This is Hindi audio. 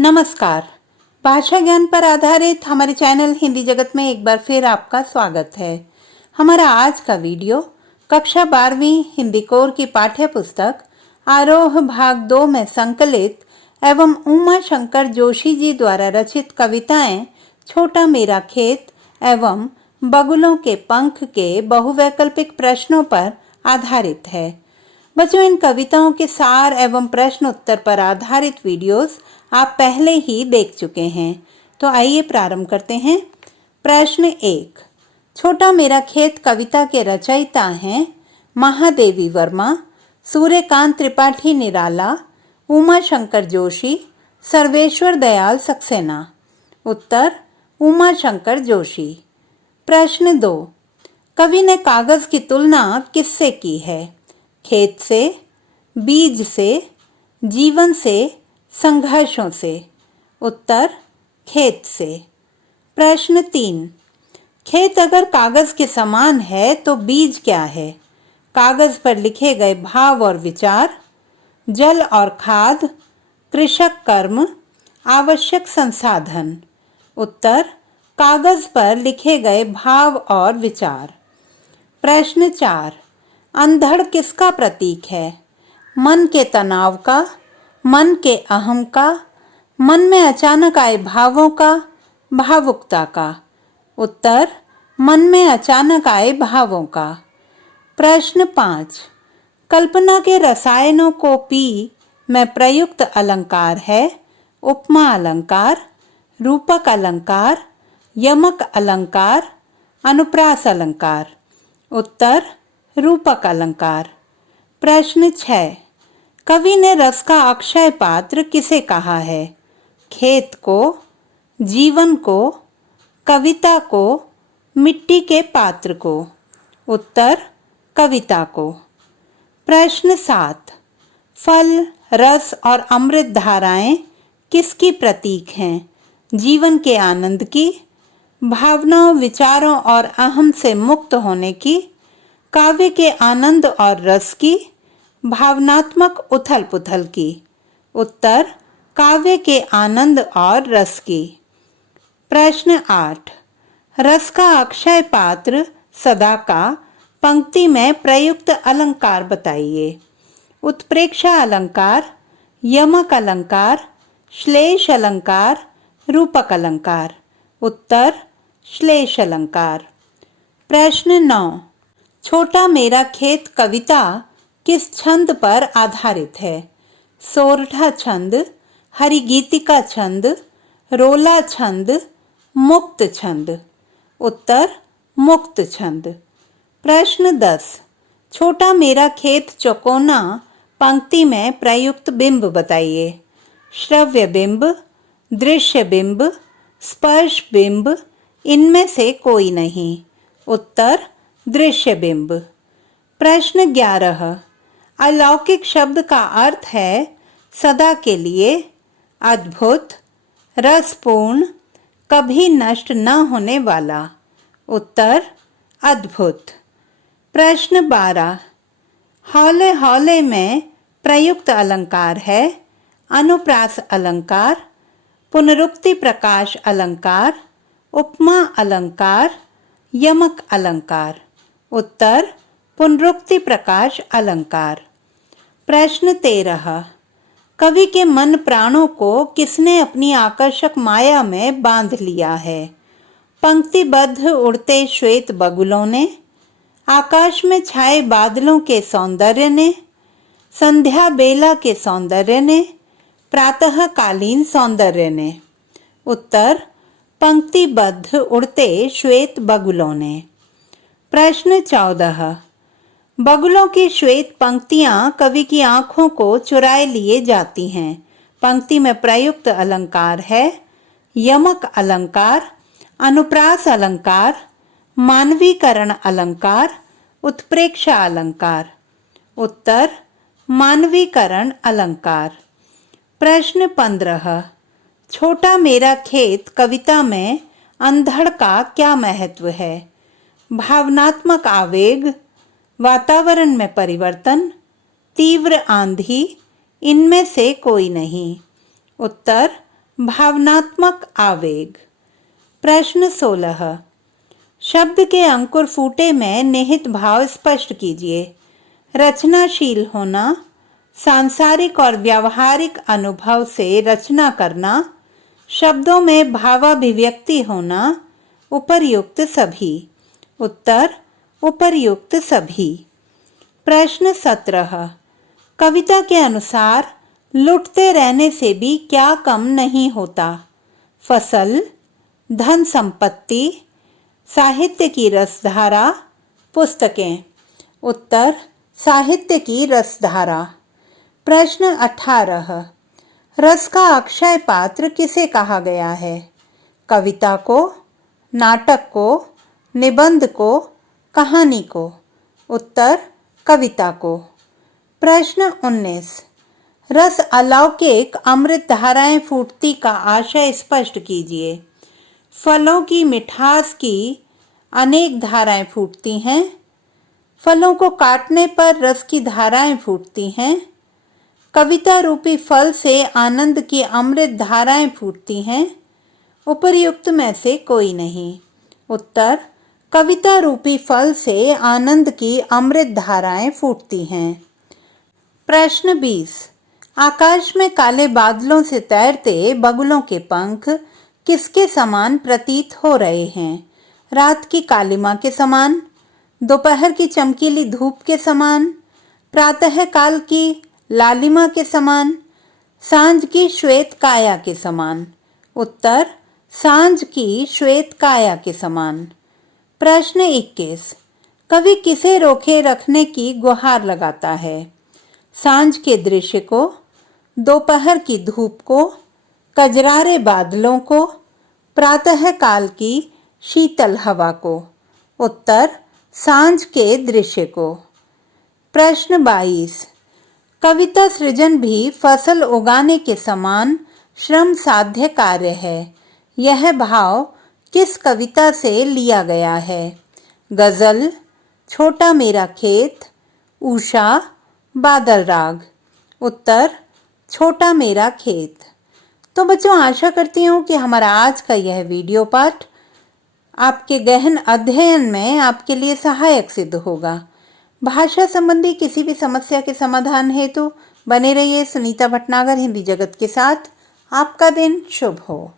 नमस्कार। भाषा ज्ञान पर आधारित हमारे चैनल हिंदी जगत में एक बार फिर आपका स्वागत है। हमारा आज का वीडियो कक्षा 12वीं हिंदी कोर की पाठ्य पुस्तक आरोह भाग 2 में संकलित एवं उमा शंकर जोशी जी द्वारा रचित कविताएं छोटा मेरा खेत एवं बगुलों के पंख के बहुवैकल्पिक प्रश्नों पर आधारित है। बच्चों, इन कविताओं के सार एवं प्रश्न उत्तर पर आधारित वीडियोस आप पहले ही देख चुके हैं, तो आइए प्रारंभ करते हैं। प्रश्न 1। छोटा मेरा खेत कविता के रचयिता हैं महादेवी वर्मा, सूर्यकांत त्रिपाठी निराला, उमा शंकर जोशी, सर्वेश्वर दयाल सक्सेना। उत्तर उमा शंकर जोशी। प्रश्न 2। कवि ने कागज की तुलना किससे की है? खेत से, बीज से, जीवन से, संघर्षों से। उत्तर खेत से। प्रश्न 3। खेत अगर कागज के समान है तो बीज क्या है? कागज पर लिखे गए भाव और विचार, जल और खाद, कृषक कर्म, आवश्यक संसाधन। उत्तर कागज पर लिखे गए भाव और विचार। प्रश्न 4। अंधड़ किसका प्रतीक है? मन के तनाव का, मन के अहम का, मन में अचानक आए भावों का, भावुकता का। उत्तर मन में अचानक आए भावों का। प्रश्न 5। कल्पना के रसायनों को पी में प्रयुक्त अलंकार है उपमा अलंकार, रूपक अलंकार, यमक अलंकार, अनुप्रास अलंकार। उत्तर रूपक अलंकार। प्रश्न 6। कवि ने रस का अक्षय पात्र किसे कहा है? खेत को, जीवन को, कविता को, मिट्टी के पात्र को। उत्तर कविता को। प्रश्न 7। फल, रस और अमृत धाराएं किसकी प्रतीक हैं? जीवन के आनंद की, भावनाओं, विचारों और अहम से मुक्त होने की, काव्य के आनंद और रस की, भावनात्मक उथल पुथल की। उत्तर काव्य के आनंद और रस की। प्रश्न 8। रस का अक्षय पात्र सदा का पंक्ति में प्रयुक्त अलंकार बताइए। उत्प्रेक्षा अलंकार, यमक अलंकार, श्लेष अलंकार, रूपक अलंकार। उत्तर श्लेष अलंकार। प्रश्न 9। छोटा मेरा खेत कविता किस छंद पर आधारित है? सोरठा छंद, हरिगीतिका छंद, रोला छंद, मुक्त छंद। उत्तर मुक्त छंद। प्रश्न 10। छोटा मेरा खेत चौकोना पंक्ति में प्रयुक्त बिंब बताइए। श्रव्य बिंब, दृश्य बिंब, स्पर्श बिंब, इनमें से कोई नहीं। उत्तर दृश्य बिंब। प्रश्न 11। अलौकिक शब्द का अर्थ है सदा के लिए, अद्भुत, रसपूर्ण, कभी नष्ट न होने वाला। उत्तर अद्भुत। प्रश्न 12। हौले हौले में प्रयुक्त अलंकार है अनुप्रास अलंकार, पुनरुक्ति प्रकाश अलंकार, उपमा अलंकार, यमक अलंकार। उत्तर पुनरुक्ति प्रकाश अलंकार। प्रश्न 13। कवि के मन प्राणों को किसने अपनी आकर्षक माया में बांध लिया है? पंक्तिबद्ध उड़ते श्वेत बगुलों ने, आकाश में छाए बादलों के सौंदर्य ने, संध्या बेला के सौंदर्य ने, प्रातःकालीन सौंदर्य ने। उत्तर पंक्तिबद्ध उड़ते श्वेत बगुलों ने। प्रश्न 14। बगुलों की श्वेत पंक्तियां कवि की आंखों को चुराए लिए जाती हैं। पंक्ति में प्रयुक्त अलंकार है यमक अलंकार, अनुप्रास अलंकार, मानवीकरण अलंकार, उत्प्रेक्षा अलंकार। उत्तर मानवीकरण अलंकार। प्रश्न 15। छोटा मेरा खेत कविता में अंधड़ का क्या महत्व है? भावनात्मक आवेग, वातावरण में परिवर्तन, तीव्र आंधी, इनमें से कोई नहीं। उत्तर भावनात्मक आवेग। प्रश्न 16। शब्द के अंकुर फूटे में निहित भाव स्पष्ट कीजिए। रचनाशील होना, सांसारिक और व्यावहारिक अनुभव से रचना करना, शब्दों में भावाभिव्यक्ति होना, उपर्युक्त सभी। उत्तर उपर्युक्त सभी। प्रश्न 17। कविता के अनुसार लुटते रहने से भी क्या कम नहीं होता? फसल, धन संपत्ति, साहित्य की रसधारा, पुस्तकें। उत्तर साहित्य की रसधारा। प्रश्न 18। रस का अक्षय पात्र किसे कहा गया है? कविता को, नाटक को, निबंध को, कहानी को। उत्तर कविता को। प्रश्न 19। रस अलौकिक अमृत धाराएं फूटती का आशय स्पष्ट कीजिए। फलों की मिठास की अनेक धाराएं फूटती हैं। फलों को काटने पर रस की धाराएं फूटती हैं। कविता रूपी फल से आनंद की अमृत धाराएं फूटती हैं। उपर्युक्त में से कोई नहीं। उत्तर कविता रूपी फल से आनंद की अमृत धाराएं फूटती हैं। प्रश्न 20। आकाश में काले बादलों से तैरते बगुलों के पंख किसके समान प्रतीत हो रहे हैं? रात की कालिमा के समान, दोपहर की चमकीली धूप के समान, प्रातः काल की लालिमा के समान, सांझ की श्वेत काया के समान। उत्तर सांझ की श्वेत काया के समान। प्रश्न 21। कवि किसे रोके रखने की गुहार लगाता है? सांझ के दृश्य को, दोपहर की धूप को, कजरारे बादलों को, प्रातः काल की शीतल हवा को। उत्तर सांझ के दृश्य को। प्रश्न 22। कविता सृजन भी फसल उगाने के समान श्रम साध्य कार्य है। यह भाव किस कविता से लिया गया है? गजल, छोटा मेरा खेत, उषा, बादल राग। उत्तर छोटा मेरा खेत। तो बच्चों, आशा करती हूँ कि हमारा आज का यह वीडियो पाठ आपके गहन अध्ययन में आपके लिए सहायक सिद्ध होगा। भाषा संबंधी किसी भी समस्या के समाधान हेतु बने रहिए सुनीता भटनागर हिंदी जगत के साथ। आपका दिन शुभ हो।